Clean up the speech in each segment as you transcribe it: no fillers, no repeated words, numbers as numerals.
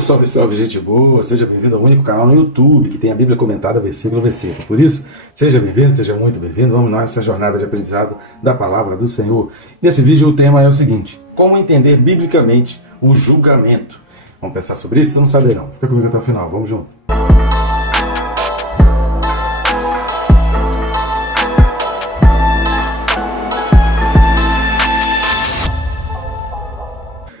Salve, salve, gente boa! Seja bem-vindo ao único canal no YouTube que tem a Bíblia comentada versículo a versículo. Por isso, seja bem-vindo, seja muito bem-vindo. Vamos nessa jornada de aprendizado da palavra do Senhor. Nesse vídeo o tema é o seguinte: como entender biblicamente o julgamento? Vamos pensar sobre isso? Vocês não saberão. Fica comigo até o final, vamos junto.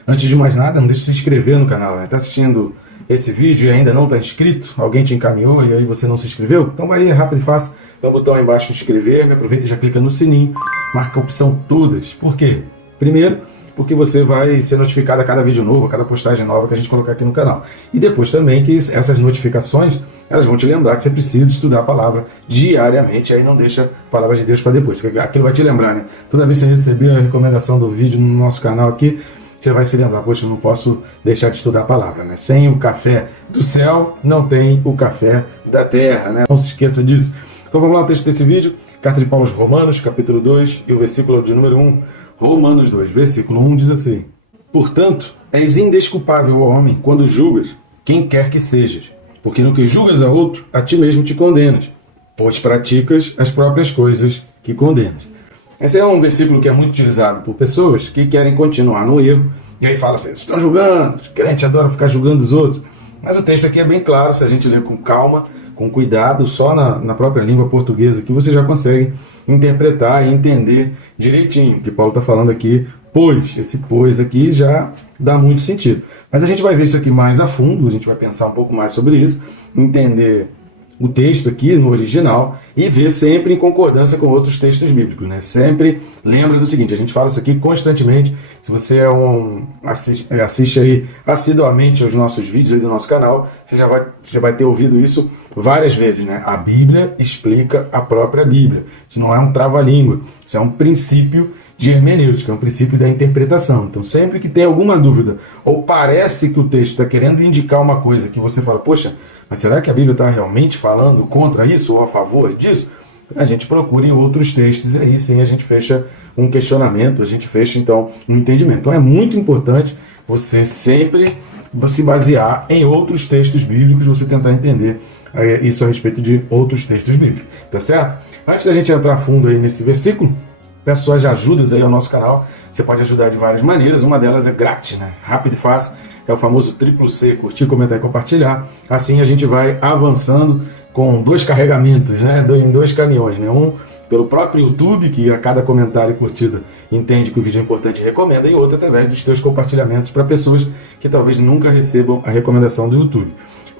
Antes de mais nada, não deixe de se inscrever no canal. Está assistindo esse vídeo e ainda não está inscrito? Alguém te encaminhou e aí você não se inscreveu? Então vai aí, é rápido e fácil. Tem um botão aí embaixo de inscrever-me. Aproveita e já clica no sininho. Marca a opção todas. Por quê? Primeiro, porque você vai ser notificado a cada vídeo novo, a cada postagem nova que a gente colocar aqui no canal. E depois também que essas notificações, elas vão te lembrar que você precisa estudar a palavra diariamente. Aí não deixa a palavra de Deus para depois. Aquilo vai te lembrar, né? Toda vez que você receber a recomendação do vídeo no nosso canal aqui, você vai se lembrar, poxa, eu não posso deixar de estudar a palavra, né? Sem o café do céu, não tem o café da terra, né? Não se esqueça disso. Então vamos lá, o texto desse vídeo. Carta de Paulo aos Romanos, capítulo 2, e o versículo de número 1. Romanos 2, versículo 1 diz assim: portanto, és indesculpável, ó homem, quando julgas quem quer que sejas, porque no que julgas a outro, a ti mesmo te condenas, pois praticas as próprias coisas que condenas. Esse é um versículo que é muito utilizado por pessoas que querem continuar no erro, e aí fala assim: vocês estão julgando, os crentes adoram ficar julgando os outros. Mas o texto aqui é bem claro, se a gente ler com calma, com cuidado, só na própria língua portuguesa, que você já consegue interpretar e entender direitinho o que Paulo está falando aqui, pois, esse pois aqui já dá muito sentido. Mas a gente vai ver isso aqui mais a fundo, a gente vai pensar um pouco mais sobre isso, entender o texto aqui no original e ver sempre em concordância com outros textos bíblicos, né? Sempre lembra do seguinte: a gente fala isso aqui constantemente. Se você assiste aí assiduamente aos nossos vídeos aí do nosso canal, você vai ter ouvido isso várias vezes, né? A Bíblia explica a própria Bíblia. Isso não é um trava-língua, isso é um princípio de hermenêutica, é um princípio da interpretação. Então, sempre que tem alguma dúvida, ou parece que o texto está querendo indicar uma coisa que você fala, poxa, mas será que a Bíblia está realmente falando contra isso ou a favor disso? A gente procura em outros textos e aí sim a gente fecha um questionamento, a gente fecha então um entendimento. Então é muito importante você sempre se basear em outros textos bíblicos, você tentar entender isso a respeito de outros textos bíblicos, tá certo? Antes da gente entrar fundo aí nesse versículo, peço suas ajudas aí ao nosso canal. Você pode ajudar de várias maneiras, uma delas é grátis, né? Rápido e fácil, é o famoso C, curtir, comentar e compartilhar. Assim a gente vai avançando com 2 carregamentos, né? Em 2 caminhões, né? Um pelo próprio YouTube, que a cada comentário e curtida entende que o vídeo é importante e recomenda, e outro através dos teus compartilhamentos para pessoas que talvez nunca recebam a recomendação do YouTube.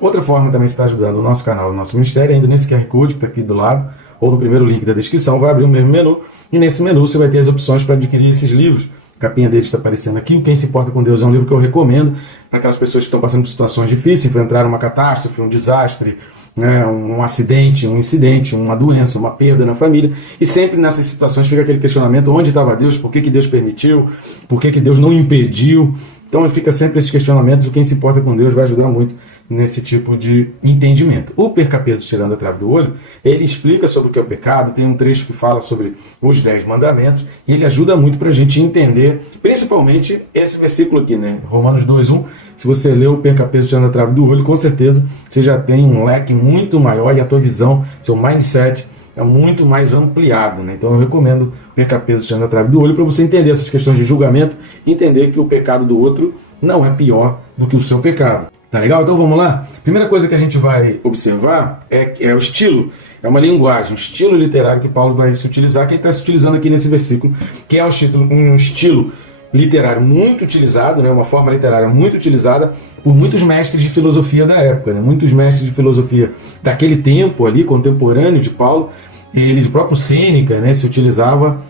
Outra forma também está ajudando o nosso canal, o nosso ministério, ainda nesse QR Code que está aqui do lado, ou no primeiro link da descrição, vai abrir o mesmo menu, e nesse menu você vai ter as opções para adquirir esses livros. A capinha deles está aparecendo aqui. O Quem Se Importa com Deus é um livro que eu recomendo para aquelas pessoas que estão passando por situações difíceis, enfrentaram uma catástrofe, um desastre, né, um acidente, um incidente, uma doença, uma perda na família. E sempre nessas situações fica aquele questionamento: onde estava Deus? Por que Deus permitiu? Por que Deus não impediu? Então fica sempre esses questionamentos. O Quem Se Importa com Deus vai ajudar muito nesse tipo de entendimento. O Perca-Peso Tirando a Trave do Olho, ele explica sobre o que é o pecado, tem um trecho que fala sobre os 10 mandamentos, e ele ajuda muito para a gente entender, principalmente esse versículo aqui, né? Romanos 2:1. Se você lê o Perca-Peso Tirando a Trave do Olho, com certeza você já tem um leque muito maior e a tua visão, seu mindset é muito mais ampliado, né? Então eu recomendo o Perca-Peso Tirando a Trave do Olho para você entender essas questões de julgamento e entender que o pecado do outro não é pior do que o seu pecado. Tá legal? Então vamos lá? Primeira coisa que a gente vai observar é o estilo, é uma linguagem, um estilo literário que Paulo vai se utilizar, que ele está se utilizando aqui nesse versículo, que é um estilo literário muito utilizado, né? Uma forma literária muito utilizada por muitos mestres de filosofia da época, né? Muitos mestres de filosofia daquele tempo ali, contemporâneo de Paulo, ele, o próprio Sêneca, né, se utilizava,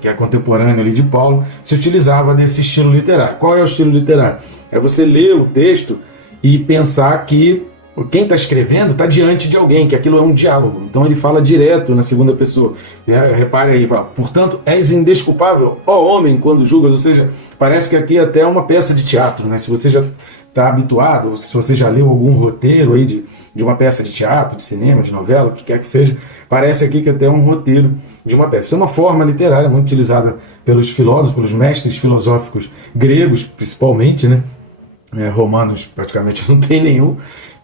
que é contemporâneo ali de Paulo, se utilizava desse estilo literário. Qual é o estilo literário? É você ler o texto e pensar que quem está escrevendo está diante de alguém, que aquilo é um diálogo. Então ele fala direto na segunda pessoa. Repare aí, fala, portanto, és indesculpável, ó homem, quando julgas. Ou seja, parece que aqui é até uma peça de teatro, né? Se você já está habituado, ou se você já leu algum roteiro aí de uma peça de teatro, de cinema, de novela, o que quer que seja, parece aqui que até é um roteiro de uma peça. Isso é uma forma literária muito utilizada pelos filósofos, pelos mestres filosóficos gregos, principalmente, né? Romanos praticamente não tem nenhum,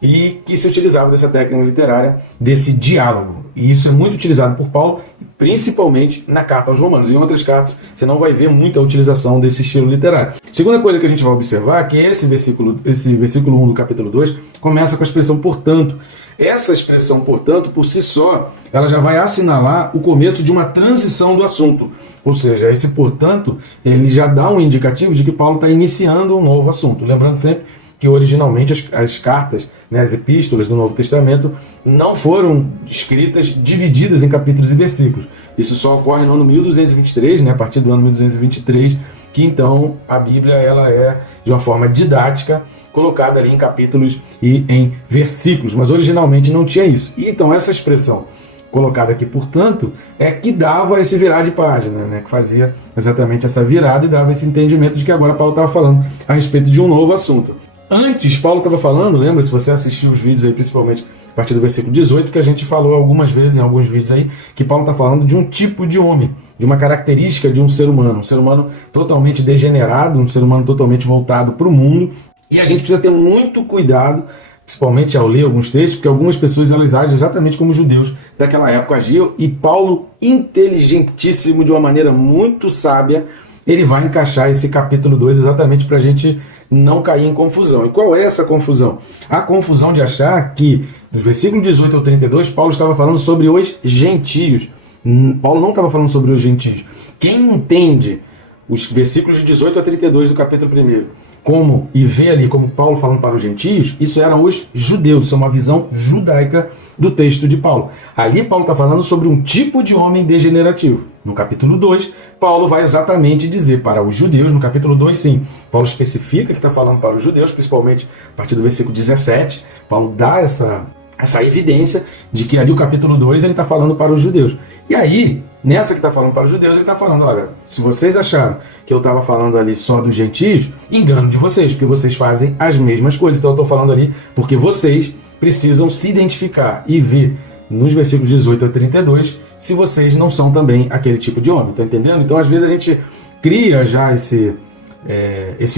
e que se utilizava dessa técnica literária, desse diálogo. E isso é muito utilizado por Paulo, principalmente na carta aos Romanos. Em outras cartas, você não vai ver muita utilização desse estilo literário. Segunda coisa que a gente vai observar é que esse versículo 1 do capítulo 2 começa com a expressão portanto. Essa expressão, portanto, por si só, ela já vai assinalar o começo de uma transição do assunto. Ou seja, esse portanto, ele já dá um indicativo de que Paulo está iniciando um novo assunto. Lembrando sempre que originalmente as cartas, né, as epístolas do Novo Testamento, não foram escritas divididas em capítulos e versículos. Isso só ocorre no ano 1223, né, a partir do ano 1223, que então a Bíblia ela é, de uma forma didática, colocada ali em capítulos e em versículos. Mas originalmente não tinha isso. E então essa expressão colocada aqui, portanto, é que dava esse virar de página, né, que fazia exatamente essa virada e dava esse entendimento de que agora Paulo estava falando a respeito de um novo assunto. Antes, Paulo estava falando, lembra, se você assistiu os vídeos aí, principalmente a partir do versículo 18, que a gente falou algumas vezes em alguns vídeos aí, que Paulo está falando de um tipo de homem, de uma característica de um ser humano totalmente degenerado, um ser humano totalmente voltado para o mundo, e a gente precisa ter muito cuidado, principalmente ao ler alguns textos, porque algumas pessoas elas agem exatamente como os judeus daquela época agiam, e Paulo, inteligentíssimo, de uma maneira muito sábia, ele vai encaixar esse capítulo 2 exatamente para a gente não cair em confusão. E qual é essa confusão? A confusão de achar que, do versículo 18 ao 32, Paulo estava falando sobre os gentios. Paulo não estava falando sobre os gentios. Quem entende os versículos de 18 a 32 do capítulo 1 e vê ali como Paulo falando para os gentios, isso eram os judeus, isso é uma visão judaica do texto de Paulo. Ali Paulo está falando sobre um tipo de homem degenerativo. No capítulo 2, Paulo vai exatamente dizer para os judeus, no capítulo 2 sim, Paulo especifica que está falando para os judeus, principalmente a partir do versículo 17, Paulo dá essa evidência de que ali o capítulo 2 ele está falando para os judeus. E aí, nessa que está falando para os judeus, ele está falando, olha, se vocês acharam que eu estava falando ali só dos gentios, engano de vocês, porque vocês fazem as mesmas coisas. Então eu estou falando ali porque vocês precisam se identificar e ver nos versículos 18 a 32 se vocês não são também aquele tipo de homem, tá entendendo? Então às vezes a gente cria já esse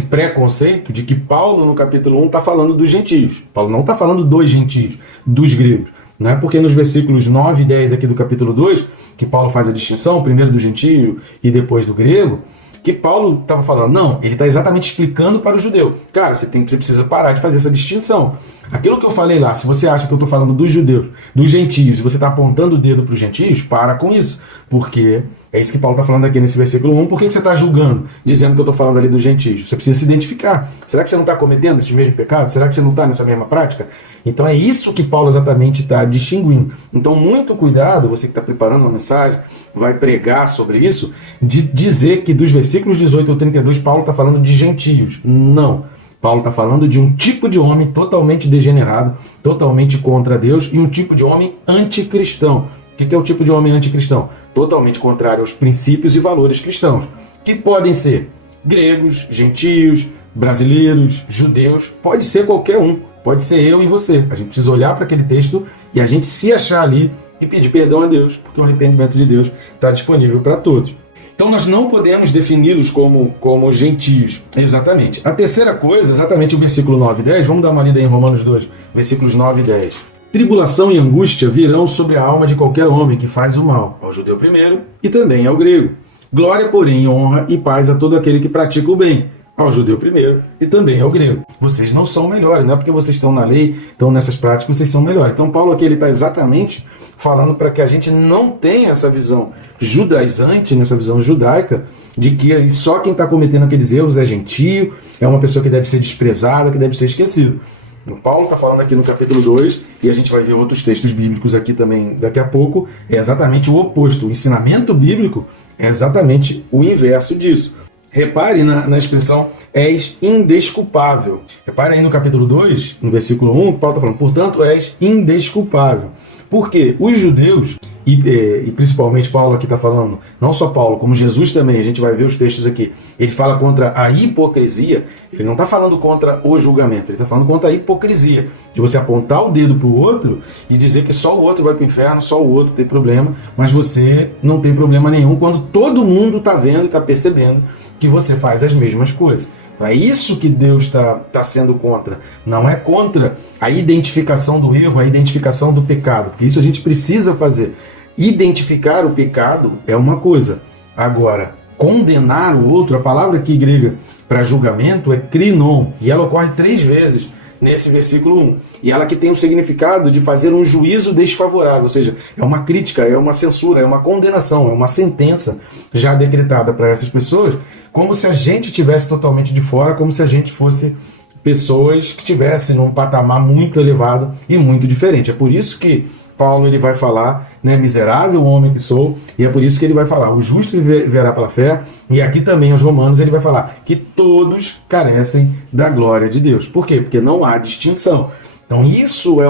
preconceito de que Paulo no capítulo 1 está falando dos gentios. Paulo não está falando dos gentios, dos gregos. Não é porque nos versículos 9 e 10 aqui do capítulo 2, que Paulo faz a distinção, primeiro do gentio e depois do grego, que Paulo estava falando, não, ele está exatamente explicando para o judeu. Cara, você precisa parar de fazer essa distinção. Aquilo que eu falei lá, se você acha que eu estou falando dos judeus, dos gentios, e você está apontando o dedo para os gentios, para com isso. Porque é isso que Paulo está falando aqui nesse versículo 1. Por que você está julgando, dizendo que eu estou falando ali dos gentios? Você precisa se identificar. Será que você não está cometendo esses mesmos pecados? Será que você não está nessa mesma prática? Então é isso que Paulo exatamente está distinguindo. Então muito cuidado, você que está preparando uma mensagem, vai pregar sobre isso, de dizer que dos versículos 18 ao 32 Paulo está falando de gentios. Não. Paulo está falando de um tipo de homem totalmente degenerado, totalmente contra Deus, e um tipo de homem anticristão. O que é o tipo de homem anticristão? Totalmente contrário aos princípios e valores cristãos, que podem ser gregos, gentios, brasileiros, judeus, pode ser qualquer um, pode ser eu e você. A gente precisa olhar para aquele texto e a gente se achar ali e pedir perdão a Deus, porque o arrependimento de Deus está disponível para todos. Então nós não podemos defini-los como gentios. Exatamente. A terceira coisa, exatamente o versículo 9 e 10, vamos dar uma lida em Romanos 2, versículos 9 e 10. Tribulação e angústia virão sobre a alma de qualquer homem que faz o mal, ao judeu primeiro e também ao grego. Glória, porém, honra e paz a todo aquele que pratica o bem, ao judeu primeiro e também ao grego. Vocês não são melhores, não é porque vocês estão na lei, estão nessas práticas, vocês são melhores. Então Paulo aqui ele está exatamente falando para que a gente não tenha essa visão judaizante, nessa visão judaica, de que só quem está cometendo aqueles erros é gentio, é uma pessoa que deve ser desprezada, que deve ser esquecido. O Paulo está falando aqui no capítulo 2, e a gente vai ver outros textos bíblicos aqui também daqui a pouco, é exatamente o oposto. O ensinamento bíblico é exatamente o inverso disso. Repare na expressão, és indesculpável. Repare aí no capítulo 2, no versículo 1, que Paulo está falando, portanto, és indesculpável. Porque os judeus, e principalmente Paulo aqui está falando, não só Paulo, como Jesus também, a gente vai ver os textos aqui, ele fala contra a hipocrisia, ele não está falando contra o julgamento, ele está falando contra a hipocrisia, de você apontar o dedo para o outro e dizer que só o outro vai para o inferno, só o outro tem problema, mas você não tem problema nenhum quando todo mundo está vendo e está percebendo que você faz as mesmas coisas. Então é isso que Deus está sendo contra. Não é contra a identificação do erro, a identificação do pecado, porque isso a gente precisa fazer. Identificar o pecado é uma coisa. Agora, condenar o outro, a palavra aqui grega para julgamento é krinon, e ela ocorre 3 vezes nesse versículo 1. E ela que tem o significado de fazer um juízo desfavorável, ou seja, é uma crítica, é uma censura, é uma condenação, é uma sentença já decretada para essas pessoas, como se a gente estivesse totalmente de fora, como se a gente fosse pessoas que estivessem num patamar muito elevado e muito diferente. É por isso que Paulo ele vai falar, né, miserável homem que sou, e é por isso que ele vai falar, o justo viverá pela fé, e aqui também aos Romanos ele vai falar que todos carecem da glória de Deus. Por quê? Porque não há distinção. Então isso é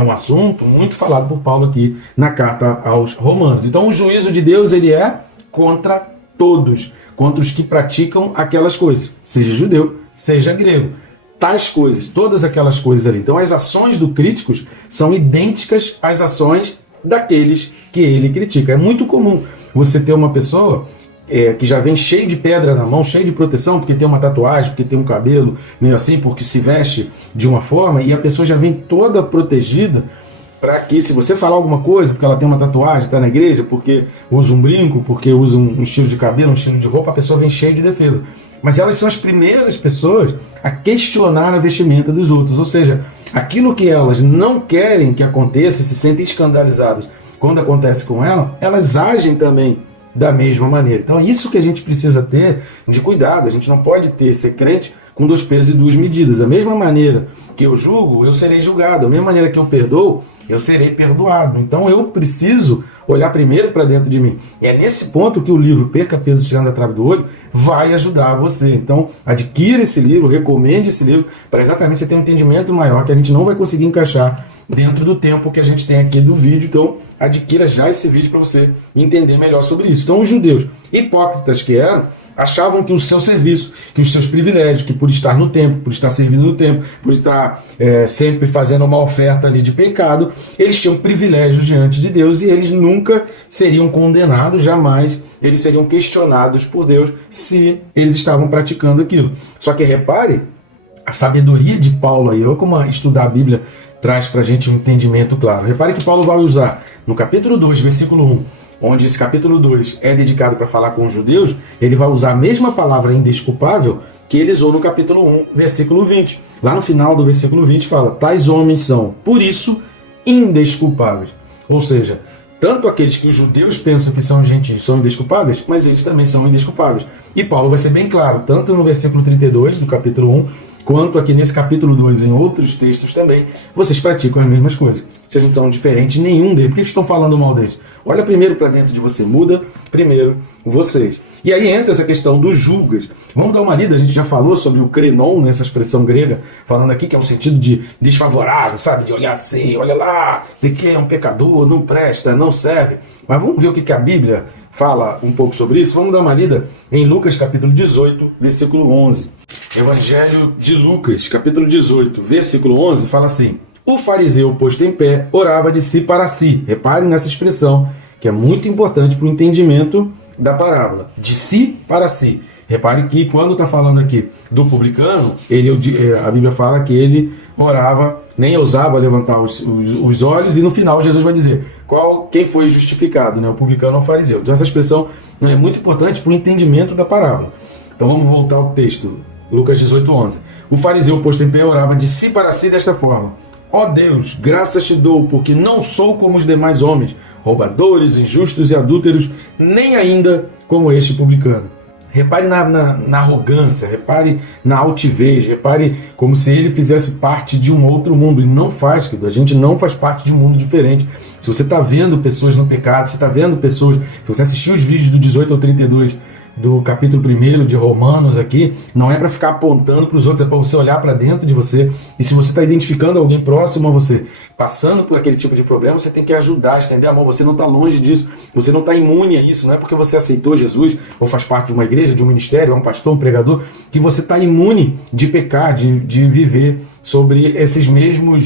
um assunto muito falado por Paulo aqui na carta aos Romanos. Então o juízo de Deus ele é contra todos, contra os que praticam aquelas coisas, seja judeu, seja grego. Tais coisas, todas aquelas coisas ali. Então as ações do crítico são idênticas às ações daqueles que ele critica. É muito comum você ter uma pessoa que já vem cheio de pedra na mão, cheio de proteção, porque tem uma tatuagem, porque tem um cabelo meio assim, porque se veste de uma forma, e a pessoa já vem toda protegida para que, se você falar alguma coisa, porque ela tem uma tatuagem, está na igreja, porque usa um brinco, porque usa um estilo de cabelo, um estilo de roupa, a pessoa vem cheia de defesa. Mas elas são as primeiras pessoas a questionar a vestimenta dos outros. Ou seja, aquilo que elas não querem que aconteça, se sentem escandalizadas quando acontece com ela, elas agem também da mesma maneira. Então é isso que a gente precisa ter de cuidado. A gente não pode ser crente com 2 pesos e 2 medidas. Da mesma maneira que eu julgo, eu serei julgado. Da mesma maneira que eu perdoo, eu serei perdoado. Então eu preciso olhar primeiro para dentro de mim. E é nesse ponto que o livro Perca Peso Tirando a Trave do Olho vai ajudar você. Então adquira esse livro, recomende esse livro, para exatamente você ter um entendimento maior que a gente não vai conseguir encaixar dentro do tempo que a gente tem aqui do vídeo. Então adquira já esse vídeo para você entender melhor sobre isso. Então os judeus hipócritas que eram, achavam que o seu serviço, que os seus privilégios, que por estar no templo, por estar servindo no templo, por estar sempre fazendo uma oferta ali de pecado, eles tinham privilégios diante de Deus e eles nunca seriam condenados, jamais eles seriam questionados por Deus se eles estavam praticando aquilo. Só que repare a sabedoria de Paulo aí, olha como estudar a Bíblia traz para a gente um entendimento claro. Repare que Paulo vai usar no capítulo 2, versículo 1, onde esse capítulo 2 é dedicado para falar com os judeus, ele vai usar a mesma palavra indesculpável que ele usou no capítulo 1, versículo 20. Lá no final do versículo 20 fala, tais homens são, por isso, indesculpáveis. Ou seja, tanto aqueles que os judeus pensam que são gentios são indesculpáveis, mas eles também são indesculpáveis. E Paulo vai ser bem claro, tanto no versículo 32 do capítulo 1, quanto aqui nesse capítulo 2, em outros textos também, vocês praticam as mesmas coisas. Vocês não estão diferentes nenhum deles. Por que vocês estão falando mal deles? Olha primeiro para dentro de você, muda primeiro vocês. E aí entra essa questão dos julgas. Vamos dar uma lida, a gente já falou sobre o krenon, né, essa expressão grega, falando aqui que é um sentido de desfavorável, sabe? De olhar assim, olha lá, você que é um pecador, não presta, não serve. Mas vamos ver o que a Bíblia fala um pouco sobre isso. Vamos dar uma lida em Lucas capítulo 18, versículo 11. Evangelho de Lucas, capítulo 18, versículo 11, fala assim: o fariseu, posto em pé, orava de si para si. Reparem nessa expressão, que é muito importante para o entendimento da parábola. De si para si. Repare que quando está falando aqui do publicano, a Bíblia fala que ele orava, nem ousava levantar os olhos, e no final Jesus vai dizer quem foi justificado, né? O publicano ou o fariseu. Então essa expressão é muito importante para o entendimento da parábola. Então vamos voltar ao texto. Lucas 18, 11. O fariseu, posto em pé, orava de si para si desta forma: ó Deus, graças te dou, porque não sou como os demais homens, roubadores, injustos e adúlteros, nem ainda como este publicano. Repare na arrogância, repare na altivez, repare como se ele fizesse parte de um outro mundo. E não faz, querido. A gente não faz parte de um mundo diferente. Se você está vendo pessoas no pecado, se está vendo pessoas... Se você assistiu os vídeos do 18 ao 32 do capítulo 1 de Romanos aqui, não é para ficar apontando para os outros, é para você olhar para dentro de você. E se você está identificando alguém próximo a você, passando por aquele tipo de problema, você tem que ajudar, estender a mão. Você não está longe disso, você não está imune a isso. Não é porque você aceitou Jesus, ou faz parte de uma igreja, de um ministério, é um pastor, um pregador, que você está imune de pecar, de viver sobre esse mesmo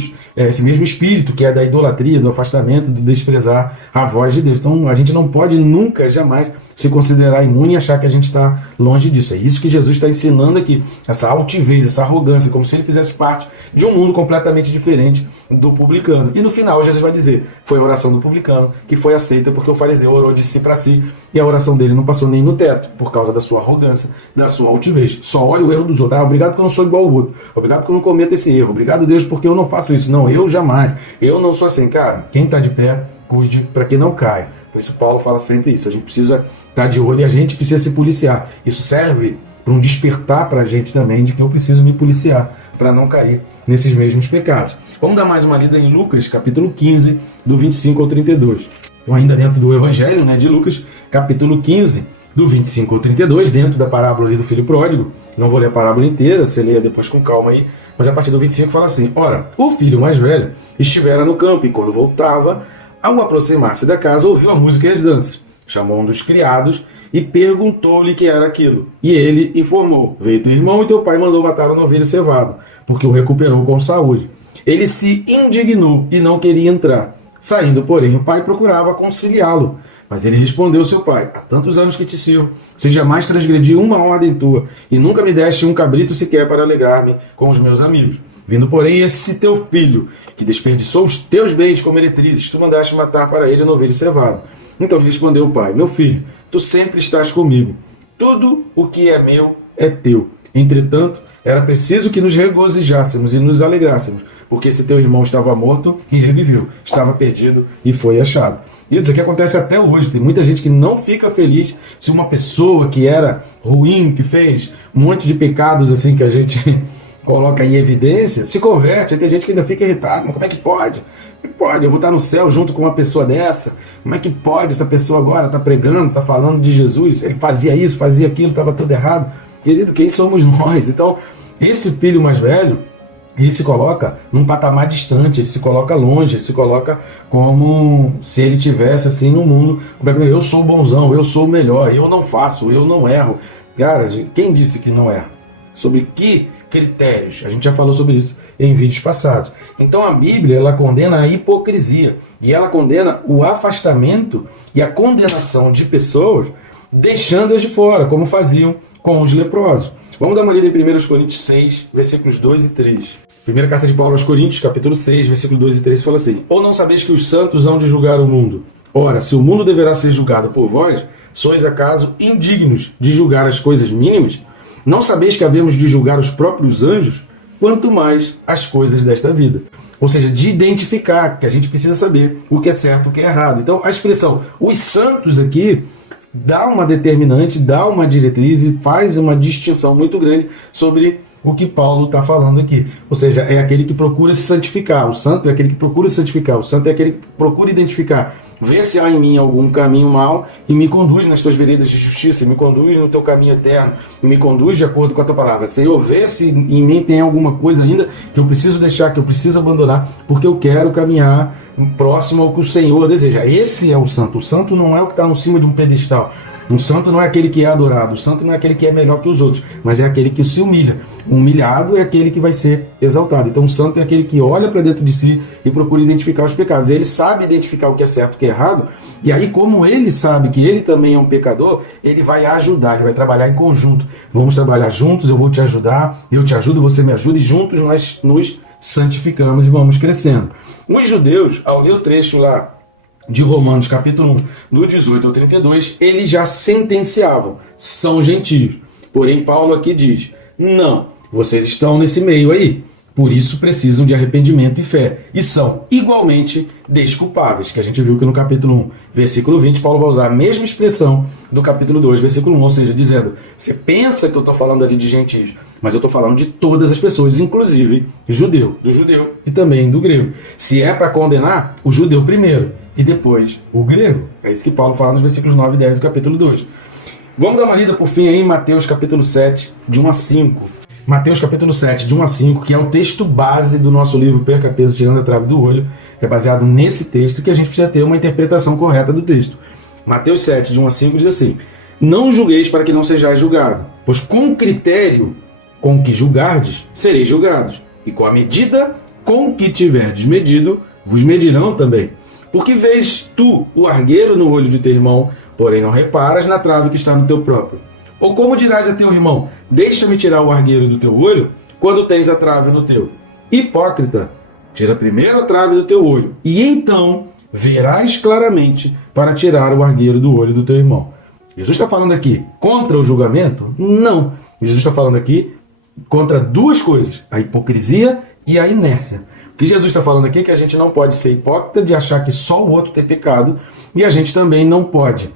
espírito que é da idolatria, do afastamento, do desprezar a voz de Deus. Então a gente não pode nunca, jamais se considerar imune e achar que a gente está longe disso. É isso que Jesus está ensinando aqui, essa altivez, essa arrogância, como se ele fizesse parte de um mundo completamente diferente do publicano. E no final Jesus vai dizer, foi a oração do publicano que foi aceita porque o fariseu orou de si para si e a oração dele não passou nem no teto por causa da sua arrogância, da sua altivez. Só olha o erro dos outros. Obrigado porque eu não sou igual ao outro. Obrigado porque eu não cometo esse erro. Obrigado, Deus, porque eu não faço isso. Não, eu jamais. Eu não sou assim. Cara, quem está de pé, cuide para que não caia. Por isso Paulo fala sempre isso. A gente precisa estar de olho e a gente precisa se policiar. Isso serve para um despertar para a gente também de que eu preciso me policiar para não cair nesses mesmos pecados. Vamos dar mais uma lida em Lucas, capítulo 15, do 25 ao 32. Então, ainda dentro do Evangelho, né, de Lucas, capítulo 15, do 25 ao 32, dentro da parábola ali do filho pródigo. Não vou ler a parábola inteira, você leia depois com calma aí, mas a partir do 25 fala assim: ora, o filho mais velho estivera no campo e quando voltava, ao aproximar-se da casa, ouviu a música e as danças. Chamou um dos criados e perguntou-lhe que era aquilo. E ele informou: veio teu irmão e teu pai mandou matar o novilho cevado, porque o recuperou com saúde. Ele se indignou e não queria entrar. Saindo, porém, o pai procurava conciliá-lo. Mas ele respondeu ao seu pai: há tantos anos que te sirvo, se jamais transgredi uma ordem tua, e nunca me deste um cabrito sequer para alegrar-me com os meus amigos. Vindo, porém, esse teu filho, que desperdiçou os teus bens como meretrizes, tu mandaste matar para ele o novilho cevado. Então respondeu o pai: meu filho, tu sempre estás comigo. Tudo o que é meu é teu. Entretanto, era preciso que nos regozijássemos e nos alegrássemos, porque esse teu irmão estava morto e reviveu, estava perdido e foi achado. E isso aqui acontece até hoje. Tem muita gente que não fica feliz se uma pessoa que era ruim, que fez um monte de pecados assim que a gente coloca em evidência, se converte. Aí tem gente que ainda fica irritado. Mas como é que pode? Como é que pode? Eu vou estar no céu junto com uma pessoa dessa? Como é que pode essa pessoa agora estar pregando, estar falando de Jesus? Ele fazia isso, fazia aquilo, estava tudo errado. Querido, quem somos nós? Então, esse filho mais velho, ele se coloca num patamar distante, ele se coloca longe, ele se coloca como se ele tivesse assim no mundo, eu sou bonzão, eu sou o melhor, eu não faço, eu não erro. Cara, quem disse que não erra? Sobre que critérios? A gente já falou sobre isso em vídeos passados. Então a Bíblia, ela condena a hipocrisia e ela condena o afastamento e a condenação de pessoas, deixando-as de fora, como faziam com os leprosos. Vamos dar uma lida em 1 Coríntios 6, versículos 2 e 3. Primeira carta de Paulo aos Coríntios, capítulo 6, versículo 2 e 3, fala assim: ou não sabeis que os santos hão de julgar o mundo? Ora, se o mundo deverá ser julgado por vós, sois acaso indignos de julgar as coisas mínimas? Não sabeis que havemos de julgar os próprios anjos? Quanto mais as coisas desta vida. Ou seja, de identificar, que a gente precisa saber o que é certo e o que é errado. Então, a expressão os santos aqui dá uma determinante, dá uma diretriz e faz uma distinção muito grande sobre o que Paulo está falando aqui. Ou seja, é aquele que procura se santificar. O santo é aquele que procura se santificar. O santo é aquele que procura identificar. Vê se há em mim algum caminho mau e me conduz nas tuas veredas de justiça, me conduz no teu caminho eterno, e me conduz de acordo com a tua palavra. Senhor, vê se em mim tem alguma coisa ainda que eu preciso deixar, que eu preciso abandonar, porque eu quero caminhar próximo ao que o Senhor deseja. Esse é o santo. O santo não é o que está em cima de um pedestal. O santo não é aquele que é adorado, o santo não é aquele que é melhor que os outros, mas é aquele que se humilha. O humilhado é aquele que vai ser exaltado. Então o santo é aquele que olha para dentro de si e procura identificar os pecados. Ele sabe identificar o que é certo e o que é errado, e aí como ele sabe que ele também é um pecador, ele vai ajudar, ele vai trabalhar em conjunto. Vamos trabalhar juntos, eu vou te ajudar, eu te ajudo, você me ajuda, e juntos nós nos santificamos e vamos crescendo. Os judeus, ao ler o trecho lá de Romanos capítulo 1, do 18 ao 32, eles já sentenciavam, são gentios. Porém, Paulo aqui diz, não, vocês estão nesse meio aí, por isso precisam de arrependimento e fé, e são igualmente desculpáveis, que a gente viu que no capítulo 1, versículo 20, Paulo vai usar a mesma expressão do capítulo 2, versículo 1, ou seja, dizendo, você pensa que eu estou falando ali de gentios, mas eu estou falando de todas as pessoas, inclusive judeu, do judeu e também do grego. Se é para condenar, o judeu primeiro, e depois o grego. É isso que Paulo fala nos versículos 9 e 10 do capítulo 2. Vamos dar uma lida por fim aí em Mateus capítulo 7, de 1 a 5. Mateus capítulo 7, de 1 a 5, que é o texto base do nosso livro Perca Peso Tirando a Trave do Olho. É baseado nesse texto que a gente precisa ter uma interpretação correta do texto. Mateus 7, de 1 a 5 diz assim: não julgueis para que não sejais julgados, pois com critério com que julgardes, sereis julgados, E com a medida com que tiverdes medido, vos medirão também. Porque vês tu o argueiro no olho de teu irmão, porém não reparas na trave que está no teu próprio. Ou como dirás a teu irmão, deixa-me tirar o argueiro do teu olho, quando tens a trave no teu? Hipócrita, tira primeiro a trave do teu olho, e então verás claramente para tirar o argueiro do olho do teu irmão. Jesus está falando aqui contra o julgamento? Não. Jesus está falando aqui contra duas coisas, a hipocrisia e a inércia. O que Jesus está falando aqui é que a gente não pode ser hipócrita de achar que só o outro tem pecado, e a gente também não pode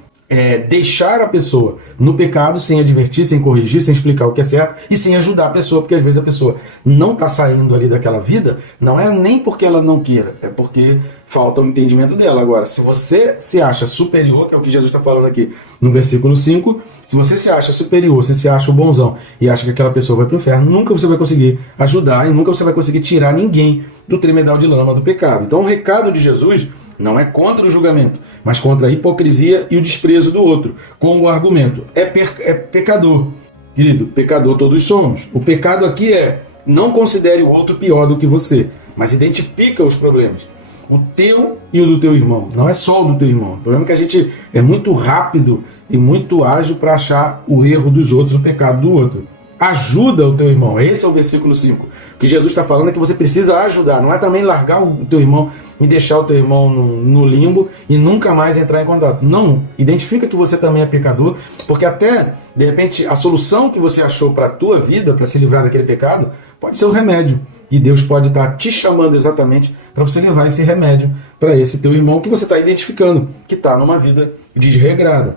deixar a pessoa no pecado sem advertir, sem corrigir, sem explicar o que é certo e sem ajudar a pessoa, porque às vezes a pessoa não está saindo ali daquela vida, não é nem porque ela não queira, é porque falta o entendimento dela. Agora, se você se acha superior, que é o que Jesus está falando aqui no versículo 5, se você se acha superior, você se acha o bonzão e acha que aquela pessoa vai para o inferno, nunca você vai conseguir ajudar e nunca você vai conseguir tirar ninguém do tremedal de lama do pecado. Então o recado de Jesus não é contra o julgamento, mas contra a hipocrisia e o desprezo do outro, com o argumento: é pecador. Querido, pecador todos somos. O pecado aqui é: não considere o outro pior do que você, mas identifica os problemas. O teu e o do teu irmão. Não é só o do teu irmão. O problema é que a gente é muito rápido e muito ágil para achar o erro dos outros, o pecado do outro. Ajuda o teu irmão. Esse é o versículo 5. O que Jesus está falando é que você precisa ajudar. Não é também largar o teu irmão e deixar o teu irmão no limbo e nunca mais entrar em contato. Não. Identifica que você também é pecador, porque até, de repente, a solução que você achou para a tua vida, para se livrar daquele pecado, pode ser o remédio. E Deus pode estar te chamando exatamente para você levar esse remédio para esse teu irmão que você está identificando, que está numa vida desregrada.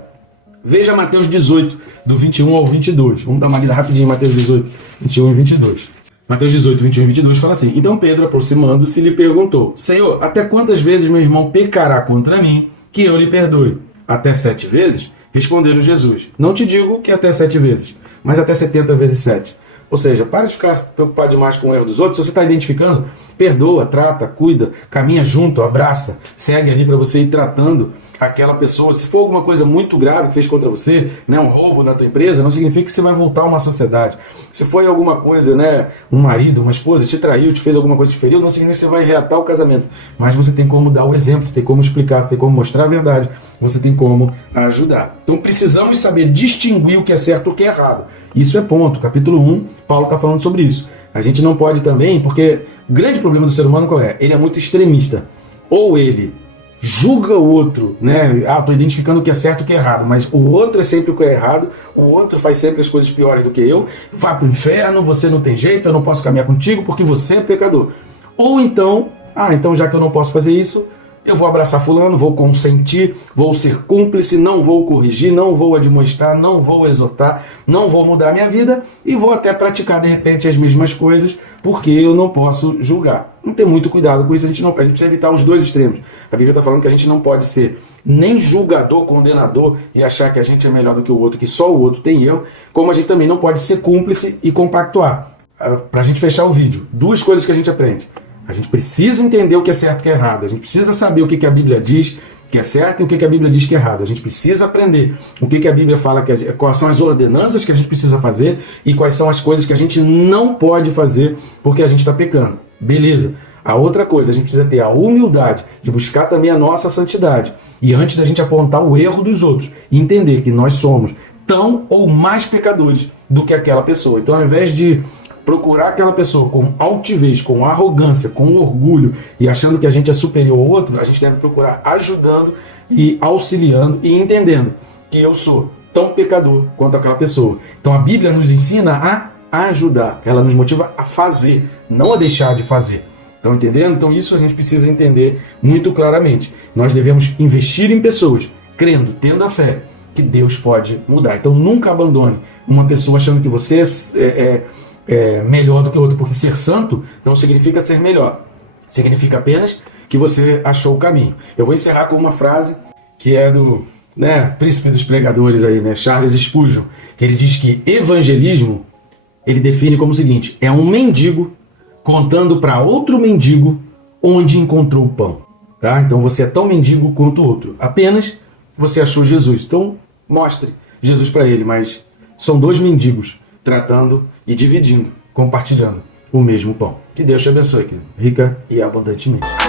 Veja Mateus 18, do 21 ao 22. Vamos dar uma lida rapidinho em Mateus 18, 21 e 22. Mateus 18, 21 e 22 fala assim: Então Pedro, aproximando-se, lhe perguntou: Senhor, até quantas vezes meu irmão pecará contra mim, que eu lhe perdoe? Até 7 vezes? Respondeu Jesus: Não te digo que até 7 vezes, mas até 70 vezes 7. Ou seja, para de ficar preocupado demais com o erro dos outros. Se você está identificando, perdoa, trata, cuida, caminha junto, abraça, segue ali para você ir tratando aquela pessoa. Se for alguma coisa muito grave que fez contra você, né, um roubo na tua empresa, não significa que você vai voltar a uma sociedade. Se foi alguma coisa, né, um marido, uma esposa te traiu, te fez alguma coisa, te feriu, não significa que você vai reatar o casamento. Mas você tem como dar o exemplo, você tem como explicar, você tem como mostrar a verdade, você tem como ajudar. Então precisamos saber distinguir o que é certo e o que é errado. Isso é ponto. Capítulo 1, Paulo está falando sobre isso. A gente não pode também, porque o grande problema do ser humano qual é? Ele é muito extremista. Ou ele julga o outro, né? Estou identificando o que é certo e o que é errado, mas o outro é sempre o que é errado, o outro faz sempre as coisas piores do que eu, vai para o inferno, você não tem jeito, eu não posso caminhar contigo porque você é pecador. Ou então, então já que eu não posso fazer isso, eu vou abraçar fulano, vou consentir, vou ser cúmplice, não vou corrigir, não vou admoestar, não vou exortar, não vou mudar minha vida e vou até praticar de repente as mesmas coisas porque eu não posso julgar. Não ter muito cuidado com isso, a gente precisa evitar os dois extremos. A Bíblia está falando que a gente não pode ser nem julgador, condenador e achar que a gente é melhor do que o outro, que só o outro tem erro, como a gente também não pode ser cúmplice e compactuar. Para a gente fechar o vídeo, duas coisas que a gente aprende. A gente precisa entender o que é certo e o que é errado. A gente precisa saber o que a Bíblia diz que é certo e o que a Bíblia diz que é errado. A gente precisa aprender o que a Bíblia fala, quais são as ordenanças que a gente precisa fazer e quais são as coisas que a gente não pode fazer porque a gente está pecando. Beleza. A outra coisa, a gente precisa ter a humildade de buscar também a nossa santidade. E antes da gente apontar o erro dos outros, entender que nós somos tão ou mais pecadores do que aquela pessoa. Então, ao invés de procurar aquela pessoa com altivez, com arrogância, com orgulho e achando que a gente é superior ao outro, a gente deve procurar ajudando e auxiliando e entendendo que eu sou tão pecador quanto aquela pessoa. Então a Bíblia nos ensina a ajudar, ela nos motiva a fazer, não a deixar de fazer. Estão entendendo? Então isso a gente precisa entender muito claramente. Nós devemos investir em pessoas, crendo, tendo a fé que Deus pode mudar. Então nunca abandone uma pessoa achando que você é melhor do que o outro, porque ser santo não significa ser melhor, significa apenas que você achou o caminho. Eu vou encerrar com uma frase que é do príncipe dos pregadores aí, Charles Spurgeon, que ele diz que evangelismo ele define como o seguinte: é um mendigo contando para outro mendigo onde encontrou o pão. Tá? Então você é tão mendigo quanto o outro, apenas você achou Jesus. Então mostre Jesus para ele, mas são dois mendigos tratando e dividindo, compartilhando o mesmo pão. Que Deus te abençoe, querido, rica e abundantemente.